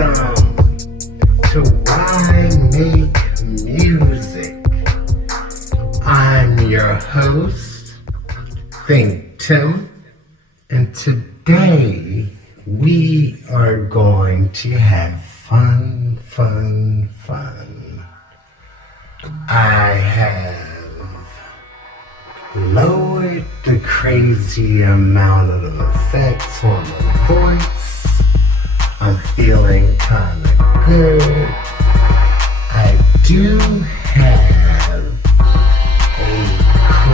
Welcome to Why Make Music. I'm your host, ThinkTimm, and today we are going to have fun. I have lowered the crazy amount of the effects on my voice. I'm feeling kind of good. I do have a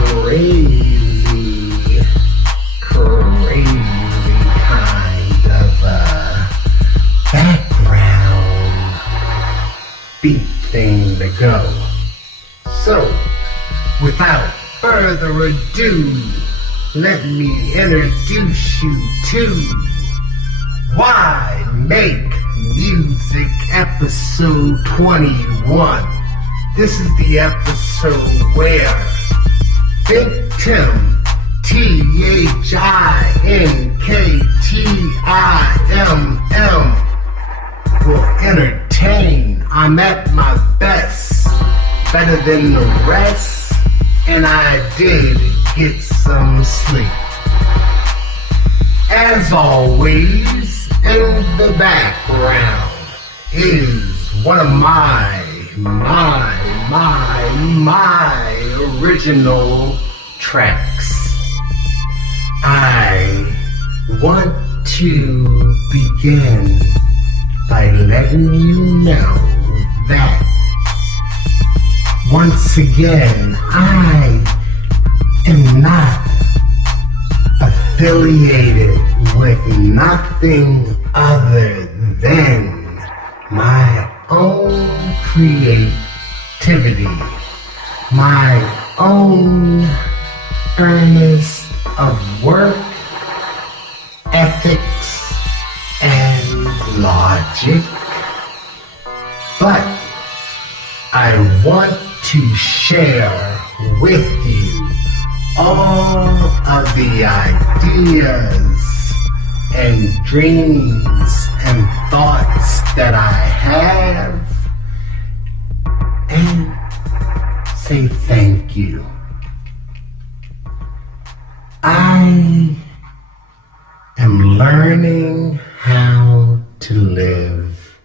crazy kind of background beat thing to go. So, without further ado, let me introduce you to Why Make Music episode 21. This is the episode where ThinkTimm, ThinkTimm, will entertain. I'm at my best, better than the rest, and I did get some sleep. As always, in the background is one of my original tracks. I want to begin by letting you know that once again, I am not affiliated with nothing other than my own creativity, my own earnest of work, ethics, and logic. But I want to share with you all of the ideas and dreams and thoughts that I have, and say thank you. I am learning how to live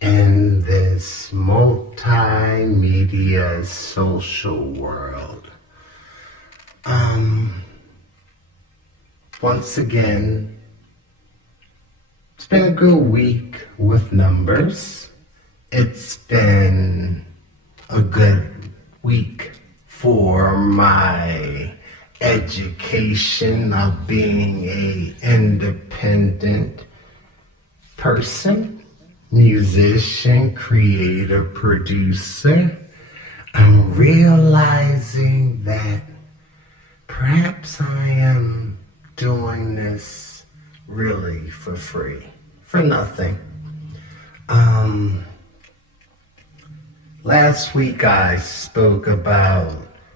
in this multimedia social world. Once again, it's been a good week with numbers. It's been a good week for my education of being an independent person, musician, creator, producer. I'm realizing that perhaps I am doing this really for free, for nothing. Last week I spoke about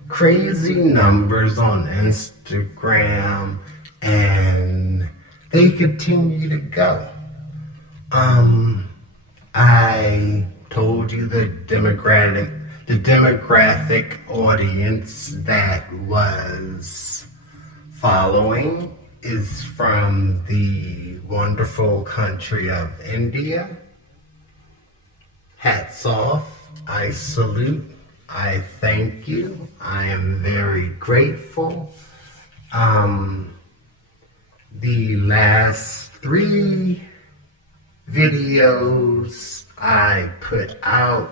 crazy numbers on Instagram, and they continue to go. I told you the demographic audience that was following is from the wonderful country of India. Hats off. I salute. I thank you. I am very grateful. The last 3 videos I put out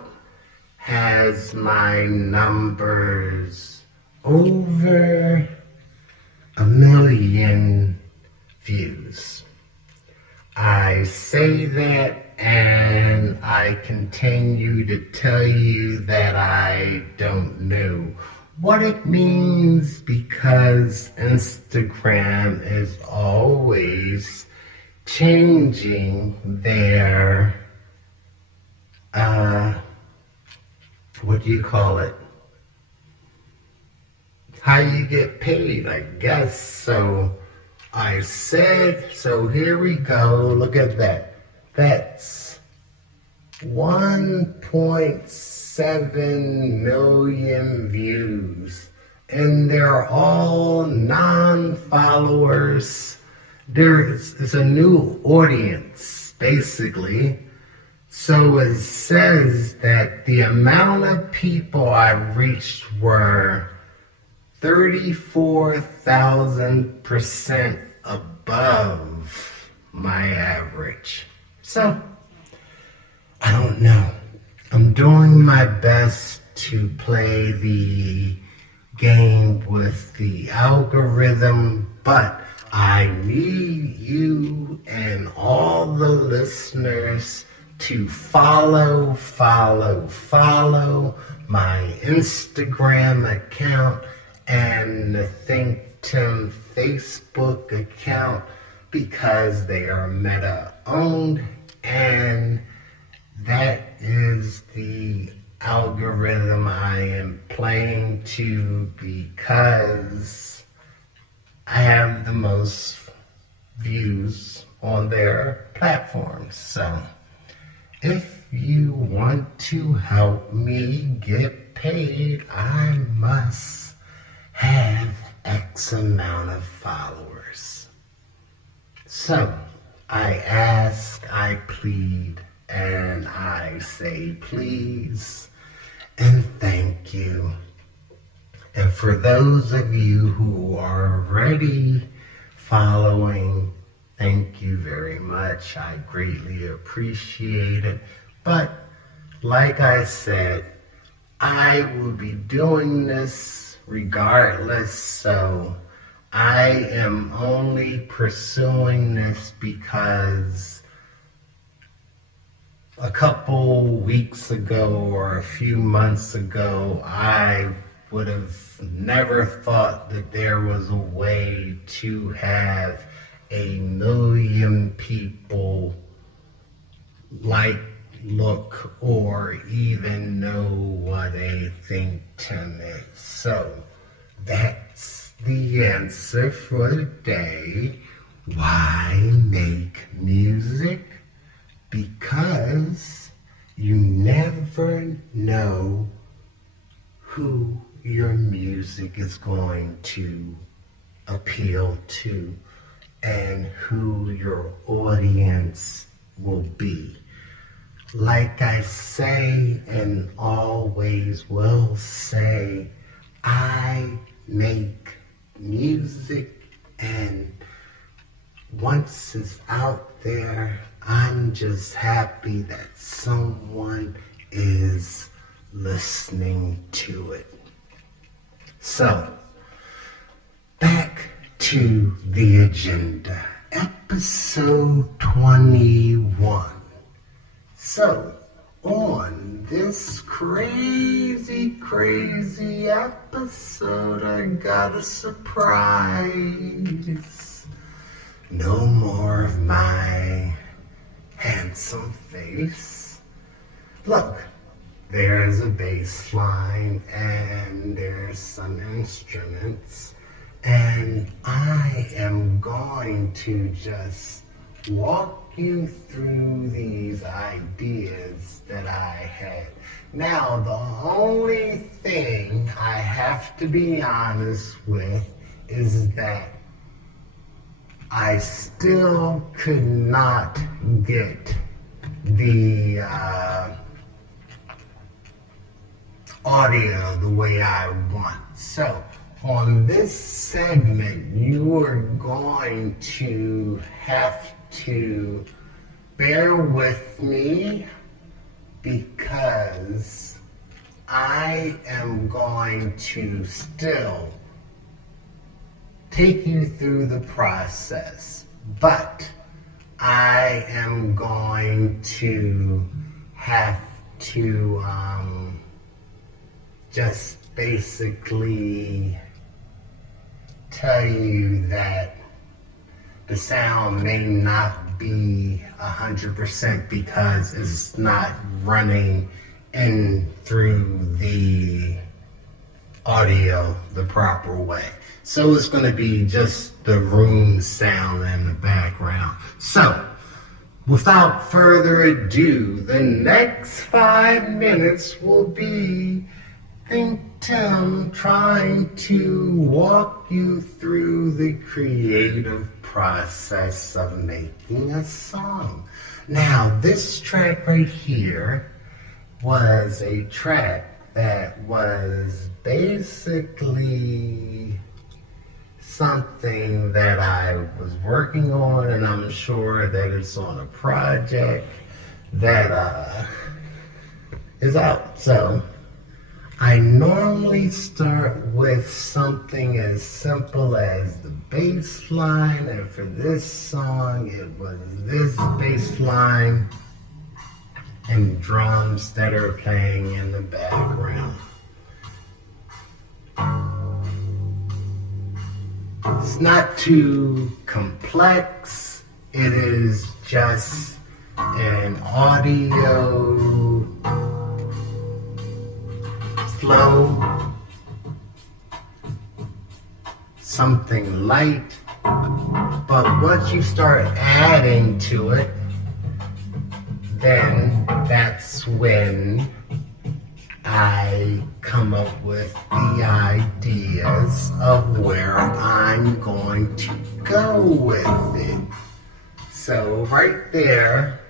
has my numbers over 1 million views. I say that and I continue to tell you that I don't know what it means, because Instagram is always changing their, what do you call it? How you get paid, I guess. So I said, so here we go. Look at that. That's 1.7 million views, and they're all non-followers. It's a new audience, basically. So it says that the amount of people I reached were 34,000% above my average. So, I don't know. I'm doing my best to play the game with the algorithm, but I need you and all the listeners to follow my Instagram account and the ThinkTimm Facebook account, because they are Meta owned, and that is the algorithm I am playing to, because I have the most views on their platforms. So if you want to help me get paid, I must have X amount of followers. So I ask, I plead, and I say please and thank you. And for those of you who are already following, thank you very much. I greatly appreciate it. But like I said, I will be doing this regardless, so I am only pursuing this because a couple weeks ago or a few months ago, I would have never thought that there was a way to have 1 million people look, or even know what a ThinkTimm is. So that's the answer for today. Why make music? Because you never know who your music is going to appeal to and who your audience will be. Like I say and always will say, I make music, and once it's out there, I'm just happy that someone is listening to it. So, back to the agenda. Episode 21. So, on this crazy episode, I got a surprise. No more of my handsome face. Look, there's a bass line and there's some instruments, and I am going to just walk you through these ideas that I had. Now, the only thing I have to be honest with is that I still could not get the audio the way I want. So, on this segment, you are going to have to bear with me, because I am going to still take you through the process, but I am going to have to just basically tell you that the sound may not be 100% because it's not running in through the audio the proper way. So it's going to be just the room sound in the background. So Without further ado, the next 5 minutes will be ThinkTimm trying to walk you through the creative process of making a song. Now, this track right here was a track that was basically something that I was working on, and I'm sure that it's on a project that is out. So I normally start with something as simple as the bass line, and for this song it was this bass line and drums that are playing in the background. It's not too complex. It is just an audio flow, something light, but once you start adding to it, then that's when I come up with the ideas of where I'm going to go with it. So right there,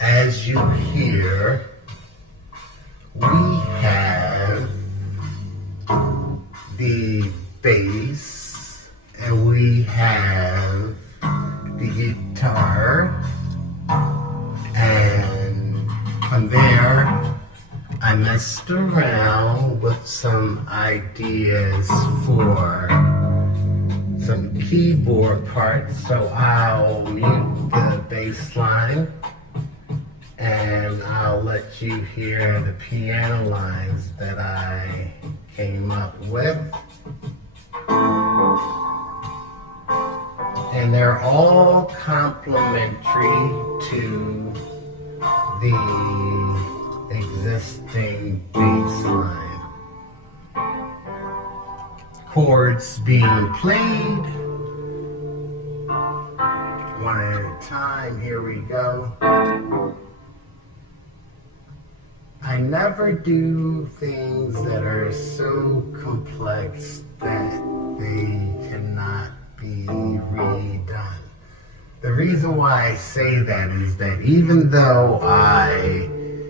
as you hear, we have the bass and we have the guitar, and from there I messed around with some ideas for some keyboard parts, so I'll mute the bass line and I'll let you hear the piano lines that I came up with. And they're all complementary to the existing bass line. Chords being played one at a time. Here we go. I never do things that are so complex that they cannot be redone. The reason why I say that is that even though I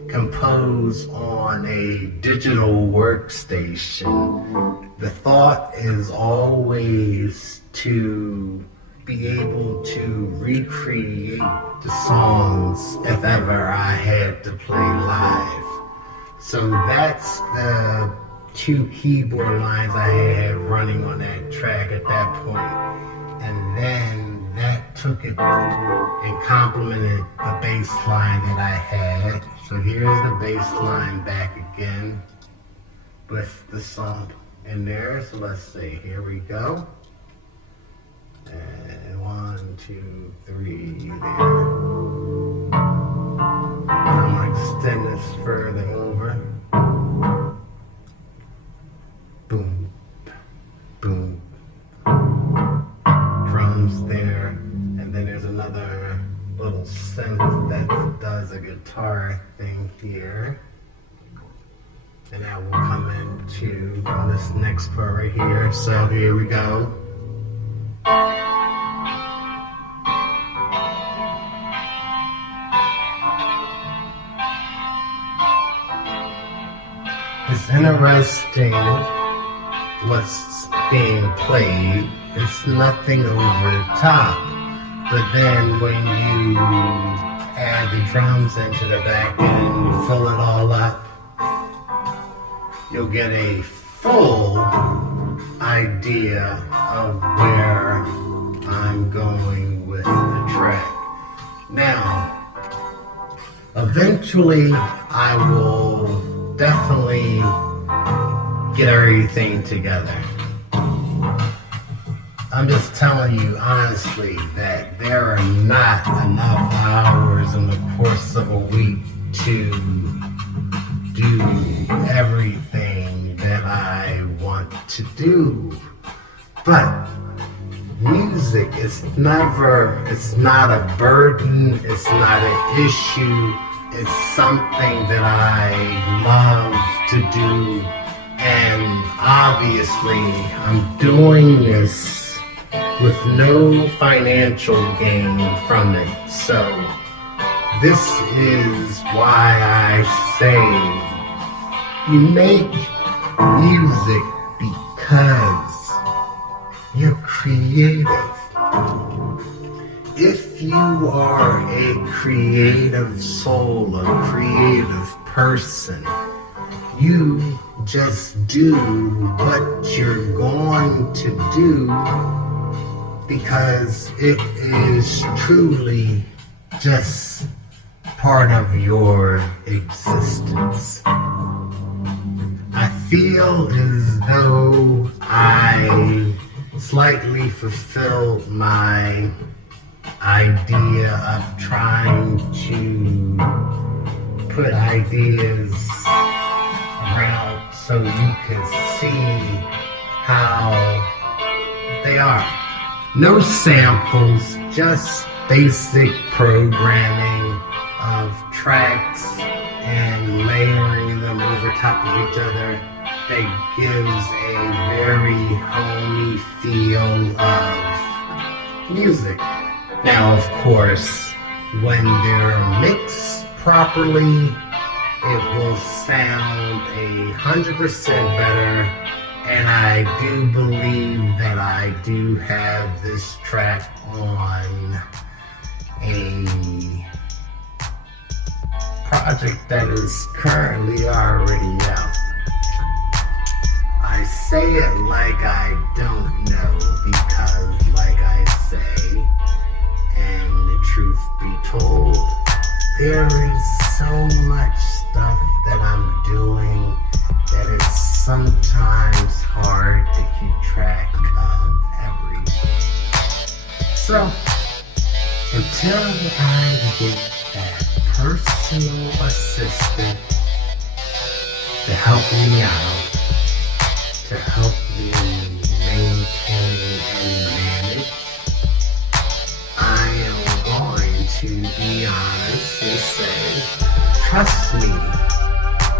compose on a digital workstation, the thought is always to be able to recreate the songs if ever I had to play live. So that's the 2 keyboard lines I had running on that track at that point. And then that took it and complemented the bass line that I had. So here's the bass line back again with the song in there. So let's see, here we go. And 1, 2, 3 there. I'm going to extend this further over. Boom, boom. Drums there. And then there's another little synth that does a guitar thing here. And that will come into this next part right here. So here we go. It's interesting what's being played. It's nothing over the top. But then when you add the drums into the back end and you fill it all up, you'll get a full idea of where I'm going with the track. Now, eventually I will definitely get everything together. I'm just telling you honestly that there are not enough hours in the course of a week to do everything I want to do. But music it's not a burden, it's not an issue. It's something that I love to do, and obviously I'm doing this with no financial gain from it. So this is why I say you make music because you're creative. If you are a creative soul, a creative person, you just do what you're going to do because it is truly just part of your existence. I feel as though I slightly fulfilled my idea of trying to put ideas around so you can see how they are. No samples, just basic programming of tracks and layering them over top of each other that gives a very homey feel of music. Now, of course, when they're mixed properly, it will sound 100% better, and I do believe that I do have this track on a project that is currently already out. I say it like I don't know because, like I say, and the truth be told, there is so much stuff that I'm doing that it's sometimes hard to keep track of everything. So, until I get that personal assistant to help me out, to help me maintain and manage, I am going to be honest and say, trust me,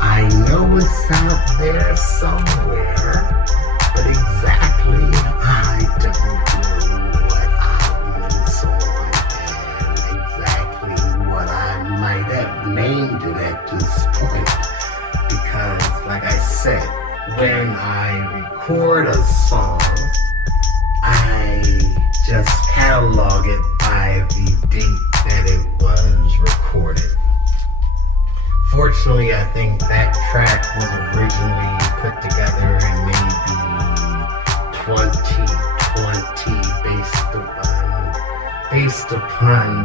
I know it's out there somewhere, but exactly I don't know what album's on and exactly what I might have named it at this point. Because, like I said, when I record a song, I just catalog it by the date that it was recorded. Fortunately, I think that track was originally put together in maybe 2020 based upon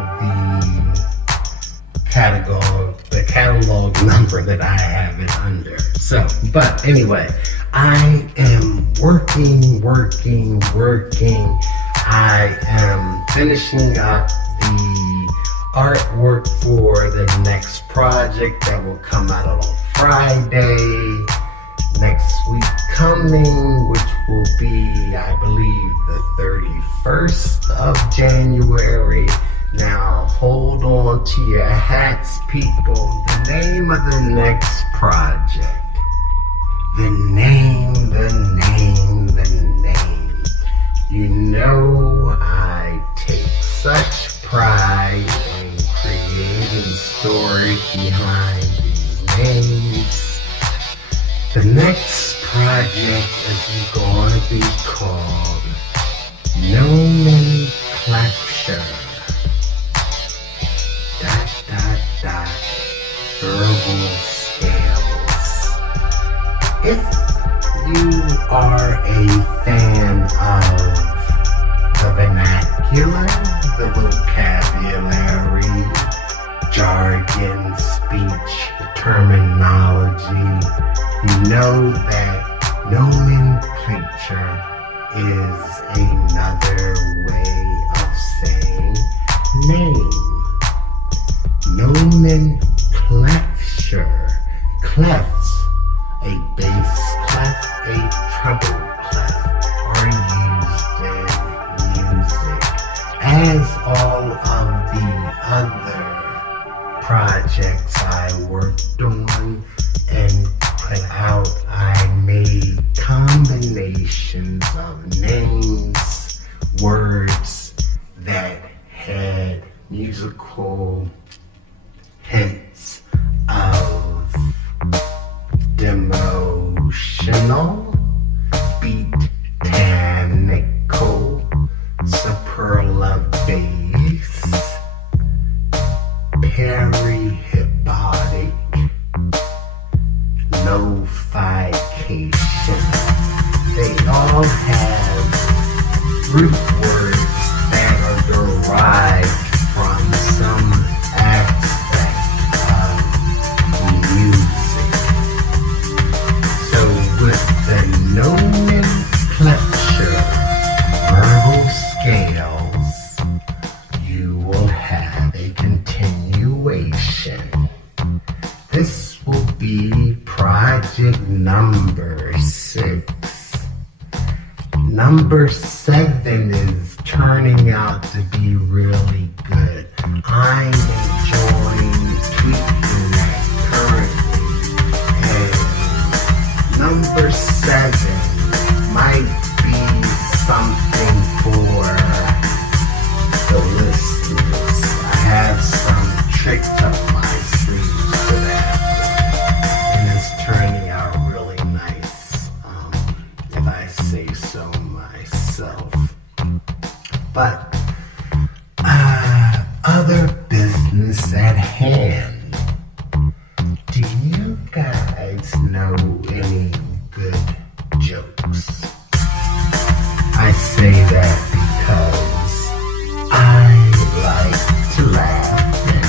the catalog number that I have it under. So, but anyway, I am working. I am finishing up the artwork for the next project that will come out on Friday next week coming, which will be, I believe, the 31st of January. Now, hold on to your hats, people. The name of the next project. The name. You know I take such pride in creating story behind these names. The next project is going to be called NomenClefture Verbal Scales. If you are a fan of the vernacular, the vocabulary, jargon, speech, terminology, you know that nomenclature is another way of saying name. Nomenclefture, clefts, a bass clef, a treble clef, are used in music projects I worked on and put out. I made combinations of names, words that had musical hints of demotional, beatanical, superlabass, perihypnotic, lo-fication. They all have root words that are derived from some aspect of music. So with the NomenClefture Verbal Scales, you will have a continuation. This will be project number 6. Number 7 is turning out to be really good. I'm enjoying tweaking that currently. And number 7 might be something for the listeners. I have some tricks up my sleeves for that. And it's turning out really nice, if I say so myself. But other business at hand. Do you guys know any good jokes? I say that because I like to laugh, and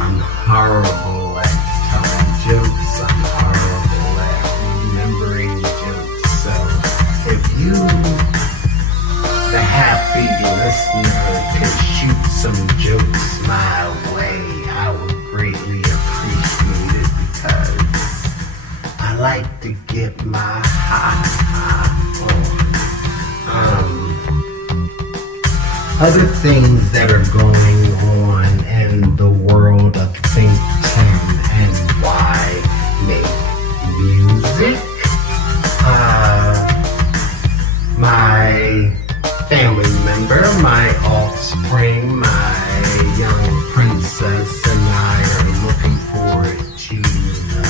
I'm horrible at telling jokes. I'm horrible at remembering jokes. So if you, the happy listener, could shoot some jokes my way, I would greatly appreciate it, because I like to get my ha-ha on. Other things that are going on in the world of ThinkTimm and why make music. My family member, my offspring, my young princess, and I are looking forward to the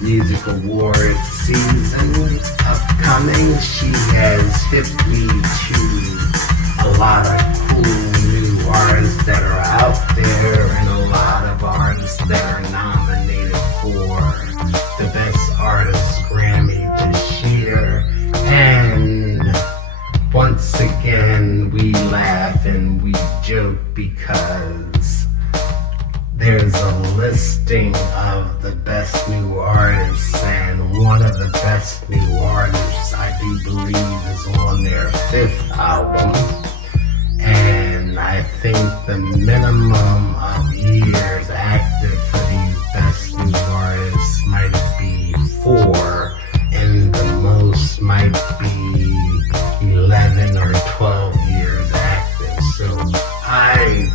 music award season upcoming. She has hit me to a lot of cool new artists that are out there, and a lot of artists that are nominated for the Best Artist Grammy this year. And once again, we laugh and we joke because there's a listing of the best new artists, and one of the best new artists, I do believe, is on their 5th album. And I think the minimum of years active for these best new artists might be 4, and the most might be 11 or 12 years active. So I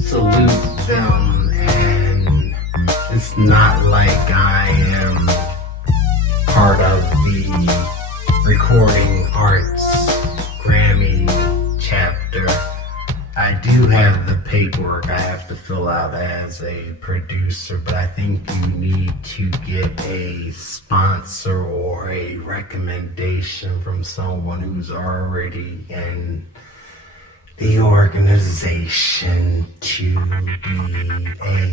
salute them, and it's not like I am part of the recording arts Grammy chapter. I do have the paperwork I have to fill out as a producer, but I think you need to get a sponsor or a recommendation from someone who's already in the organization to be a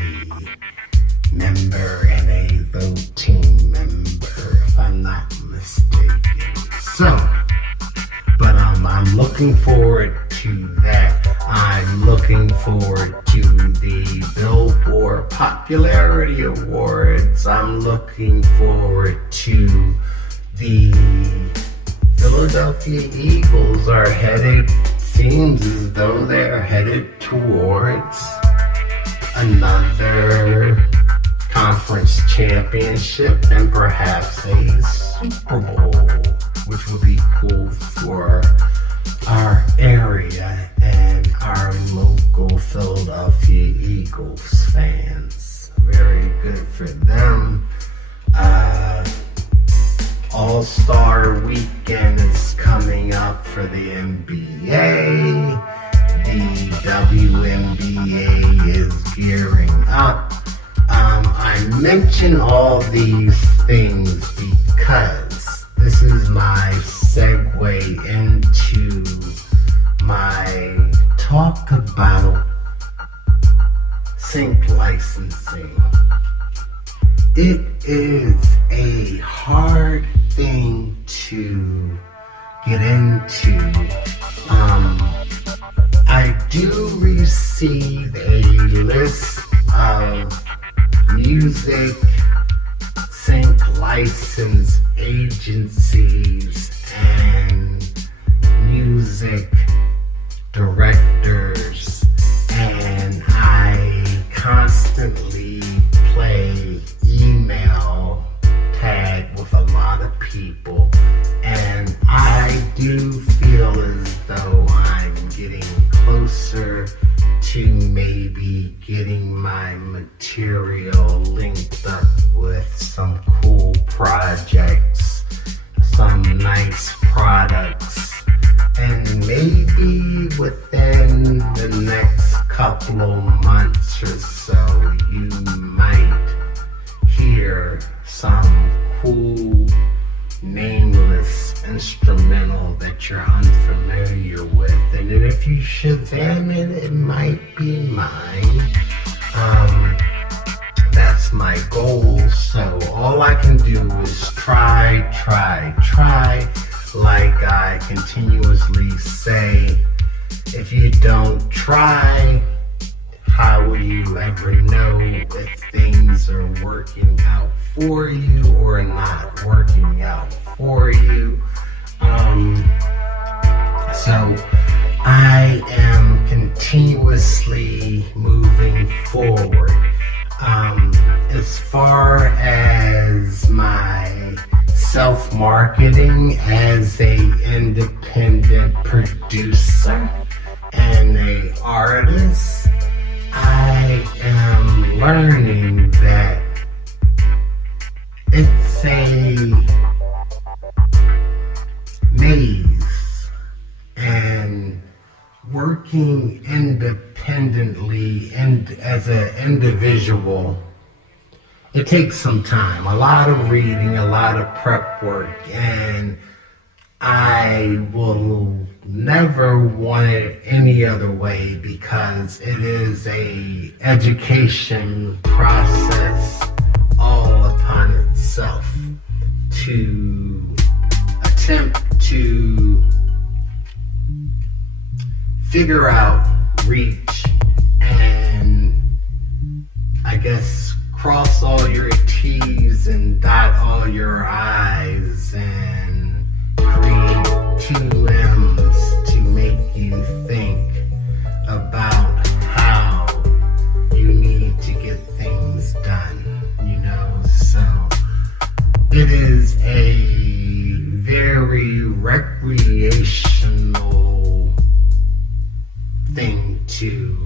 member and a voting member, if I'm not mistaken. So, but I'm looking forward to that. I'm looking forward to the Billboard Popularity Awards. I'm looking forward to the Philadelphia Eagles are headed, seems as though they're headed towards another conference championship and perhaps a Super Bowl, which will be cool for our area and our local Philadelphia Eagles fans. Very good for them. All-Star Weekend is coming up for the NBA. The WNBA is gearing up. I mention all these things because this is my segue into my talk about sync licensing. It is a hard thing to get into. I do receive a list of music sync license agencies and music directors, and I constantly play email tag with a lot of people, and I do feel as though I'm getting closer to maybe getting my material linked up with some cool projects, some nice products, and maybe within the next couple of months or so you might hear some cool nameless instrumental that you're unfamiliar with, and then if you Shazam it, it might be mine. That's my goal. So all I can do is try. Like I continuously say, if you don't try, how will you ever know if things are working out for you or not working out for you? So I am continuously moving forward. As far as my self-marketing as a independent producer and a artist, I am learning that it's a maze, and working independently and as an individual, it takes some time, a lot of reading, a lot of prep work, and I will never want it any other way because it is a education process all upon itself to attempt to figure out, reach, and I guess cross all your T's and dot all your I's and create 2 M's to make you think about how you need to get things done, you know. So it is a very recreational thing to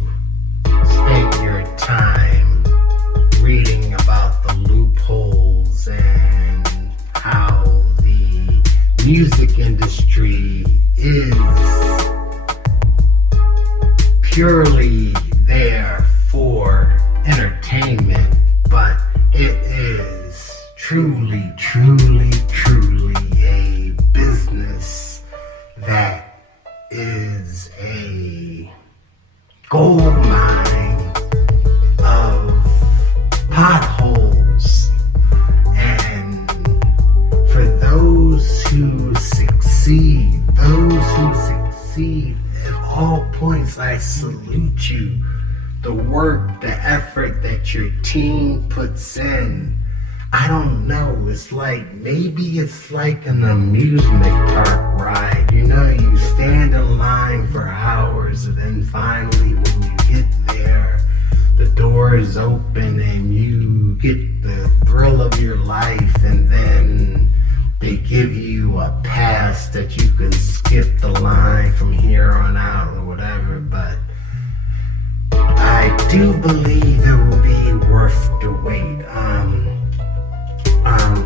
spend your time reading about the loopholes and how the music industry is purely there for entertainment, but it is truly a business that is a gold mine of potholes, and for those who succeed at all points, I salute you. The work, the effort that your team puts in, I don't know, it's like, maybe it's like an amusement park ride, you know, you stand in line for hours and then finally when you get there, the door is open and you get the thrill of your life, and then they give you a pass that you can skip the line from here on out or whatever, but I do believe it will be worth the wait.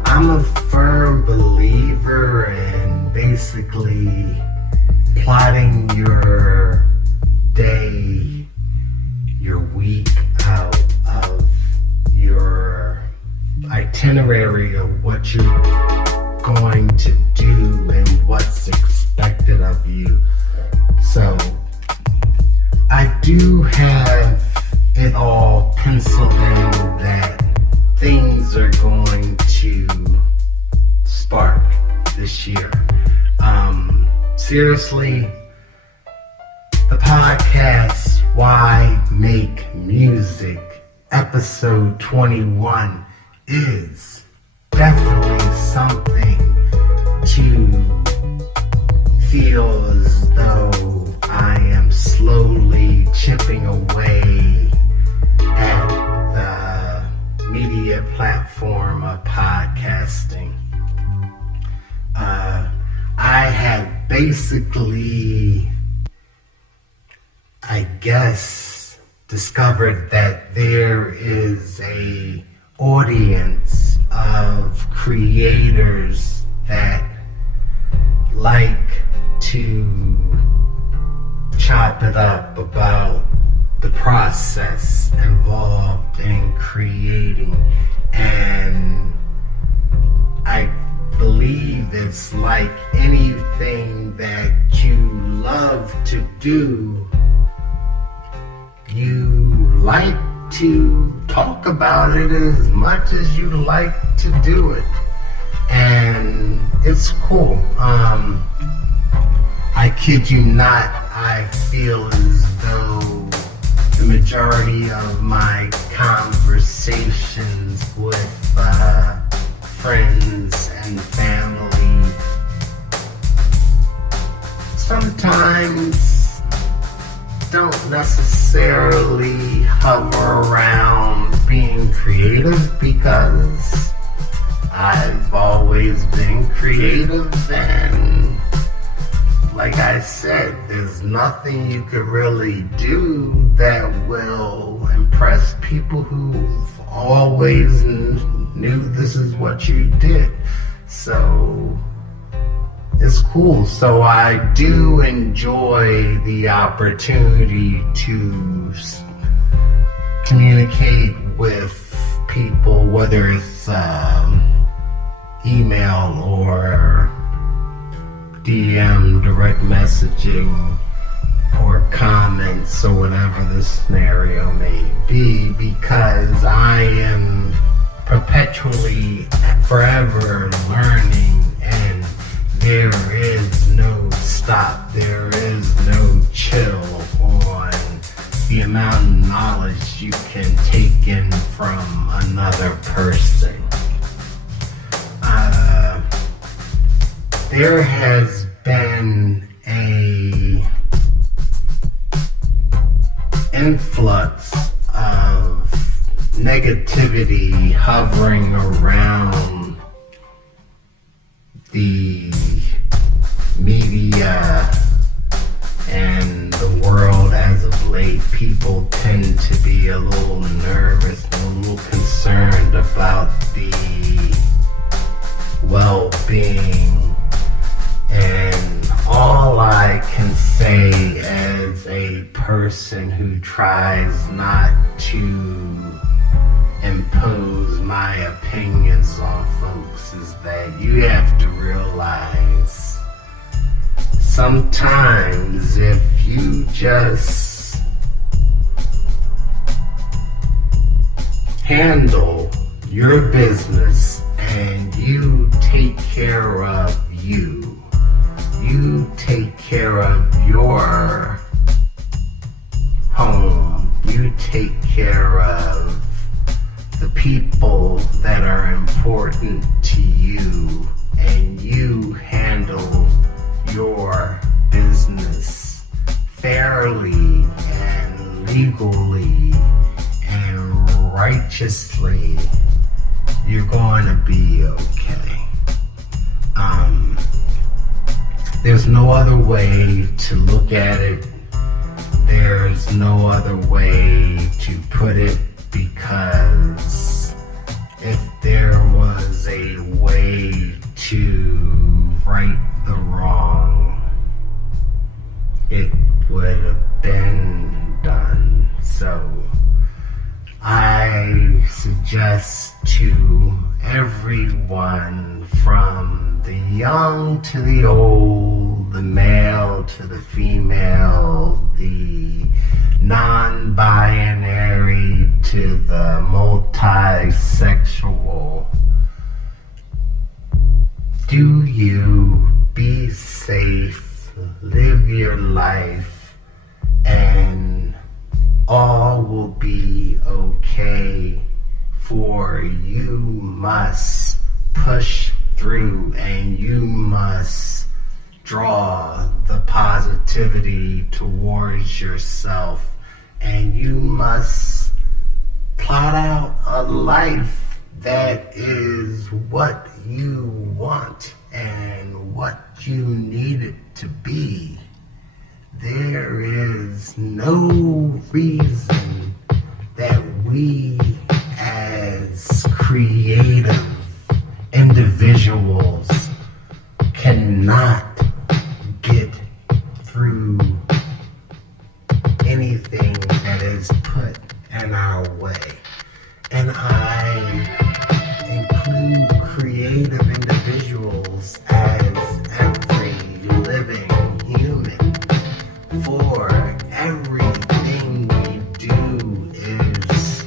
I'm a firm believer in basically plotting your day, your week out of your itinerary of what you're going to do and what's expected of you. So I do have it all penciled in that things are going to spark this year. Seriously, the podcast Why Make Music episode 21 is definitely something to feel as though I am slowly chipping away at the media platform of podcasting. I have basically, I guess, discovered that there is a audience of creators that like to chop it up about the process involved in creating, and I believe it's like anything that you love to do, you like to talk about it as much as you like to do it, and it's cool. I kid you not, I feel as though the majority of my conversations with friends and family sometimes don't necessarily hover around being creative, because I've always been creative, and like I said, there's nothing you could really do that will impress people who've always knew this is what you did. So it's cool. So I do enjoy the opportunity to communicate with people, whether it's email or DM, direct messaging, or comments, or whatever the scenario may be, because I am perpetually, forever learning, and there is no stop, there is no chill on the amount of knowledge you can take in from another person. There has been a influx of negativity hovering around the media and the world as of late. People tend to be a little nervous and a little concerned about the well-being. And all I can say as a person who tries not to impose my opinions on folks is that you have to realize sometimes if you just handle your business and you take care of you take care of your home, you take care of the people that are important to you, and you handle your business fairly and legally and righteously, you're going to be okay. There's no other way to look at it. There's no other way to put it, because if there was a way to right the wrong, it would have been done. So I suggest to everyone, from the young to the old, the male to the female, the non-binary to the multisexual, do you be safe, live your life, and all will be okay, for you must push through and you must draw the positivity towards yourself, and you must plot out a life that is what you want and what you need it to be. There is no reason that we as creative individuals cannot get through anything that is put in our way. And I include creative individuals as every living human. For everything we do is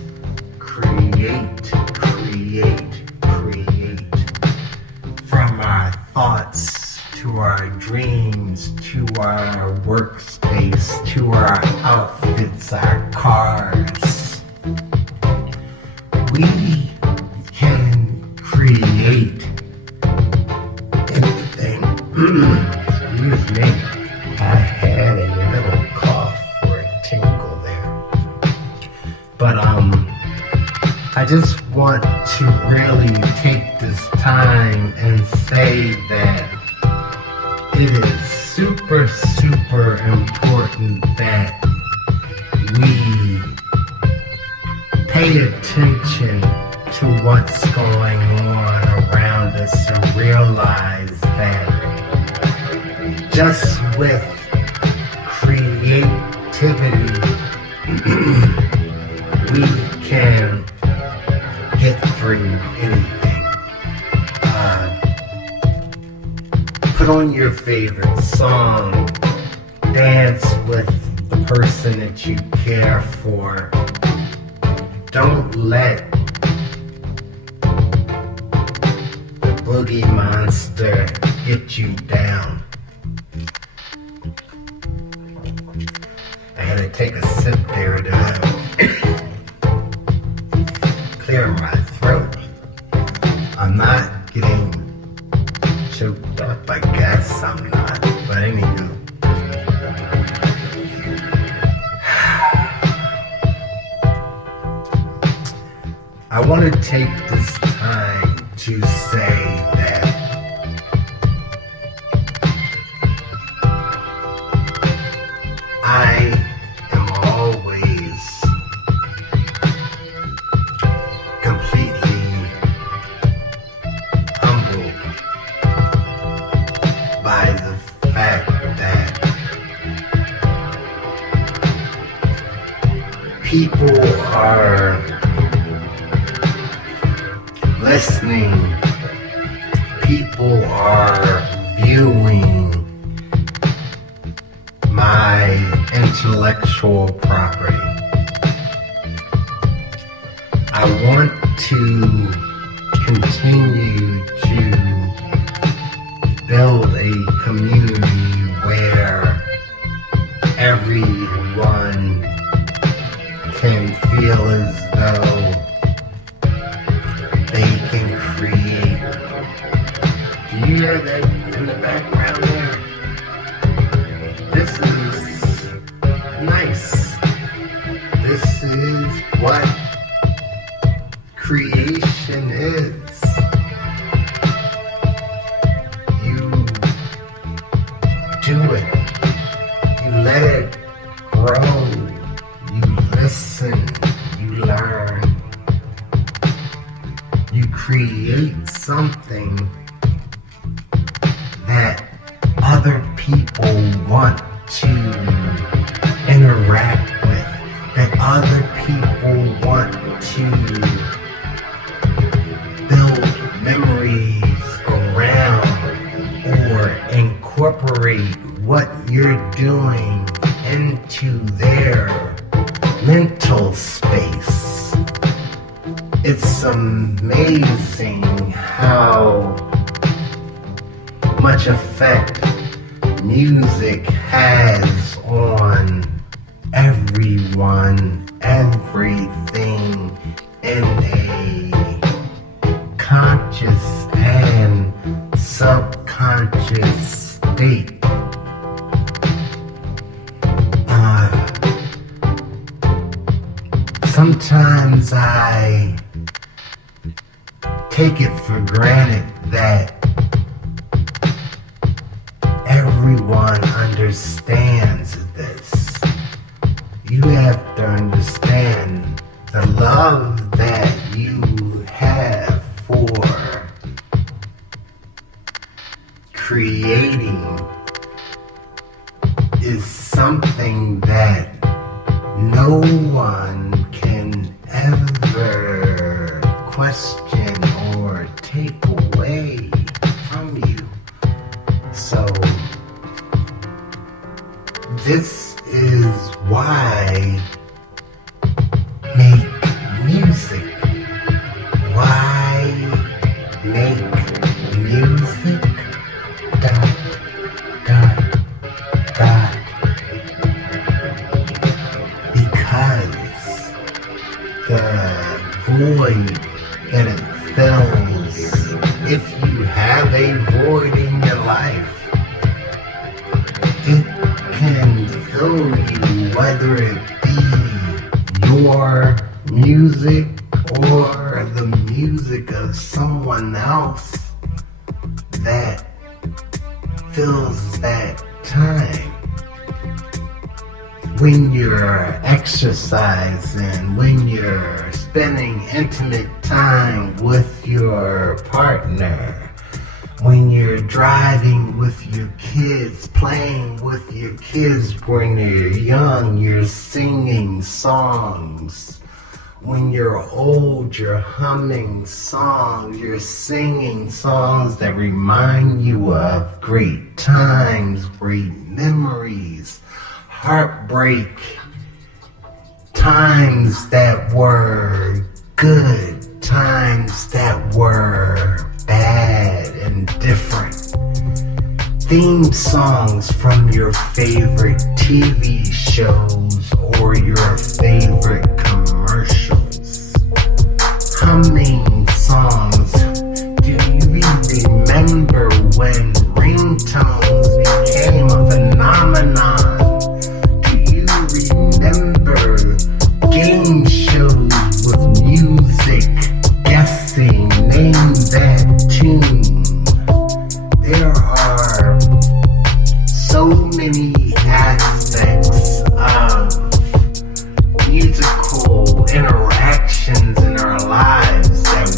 create. From our thoughts, to our dreams, to our workspace, to our outfits, our cars. We can create anything. Excuse me. I had a little cough or a tinkle there. But I just want to really take this time and say that it is super, super important that we pay attention to what's going on around us and realize that just with creativity, we can get through anything. Put on your favorite song, dance with the person that you care for. Don't let the boogie monster get you down. I had to take a sip there to clear my throat. I'm not getting choked up, I guess I'm not, but anywho. I want to take this time to say that I am always completely humbled by the fact that people are listening, people are viewing my intellectual property. I want to continue to build a community where everyone can feel as though they can create. Do you hear that in the background there? This is nice. This is what creation is. create something that other people want to interact with, that other people want to build memories around or incorporate what you're doing into their mental space. It's amazing how much effect music has on everyone, everything in a conscious and subconscious state. Sometimes I take it for granted that everyone understands this. You have to understand the love that you have for creating is something that no one can ever question or take away from you. So this is why make music. Why make music? Dot, dot, dot. Because the void that it fills, if you have a void in your life, it can fill you, whether it be your music or the music of someone else that fills that time. When you're exercising, when you're spending intimate time with your partner, when you're driving with your kids, playing with your kids when they're young, you're singing songs. When you're old, you're humming songs, you're singing songs that remind you of great times, great memories, heartbreak, times that were good, times that were bad and different. Theme songs from your favorite TV shows or your favorite commercials. Humming songs. Do you remember when ringtones became a phenomenon? Remember game shows with music, guessing, name that tune. There are so many aspects of musical interactions in our lives that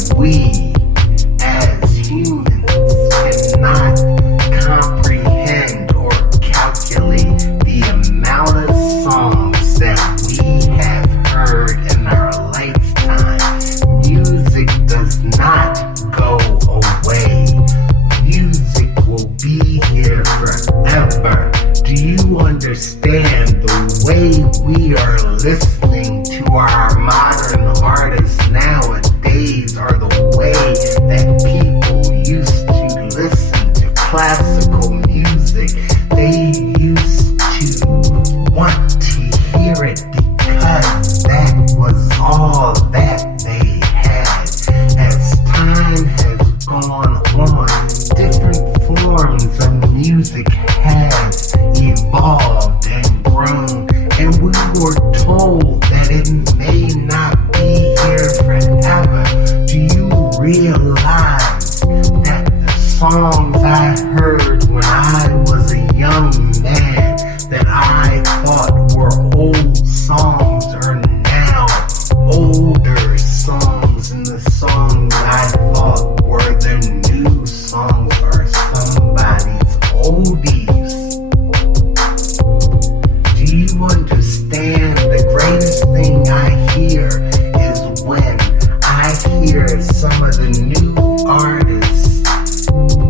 of the new artists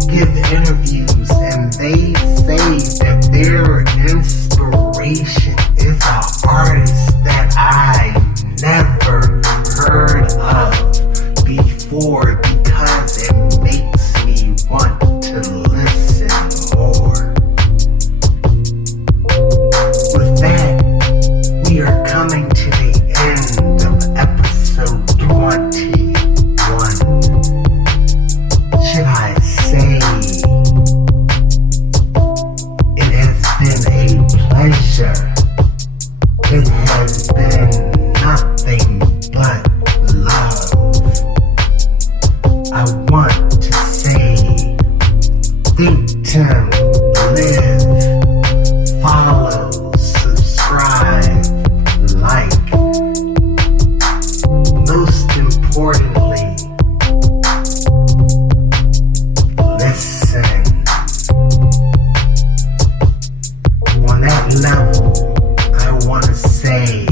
give interviews and they say that their inspiration is an artist that I never heard of before because it makes me want to listen more. With that, we are coming to the end of episode 21. Should I say, it has been a pleasure. It has been nothing but love. I want to say, ThinkTimm, live, follow, subscribe, like. Most importantly, listen. On that level, I want to say,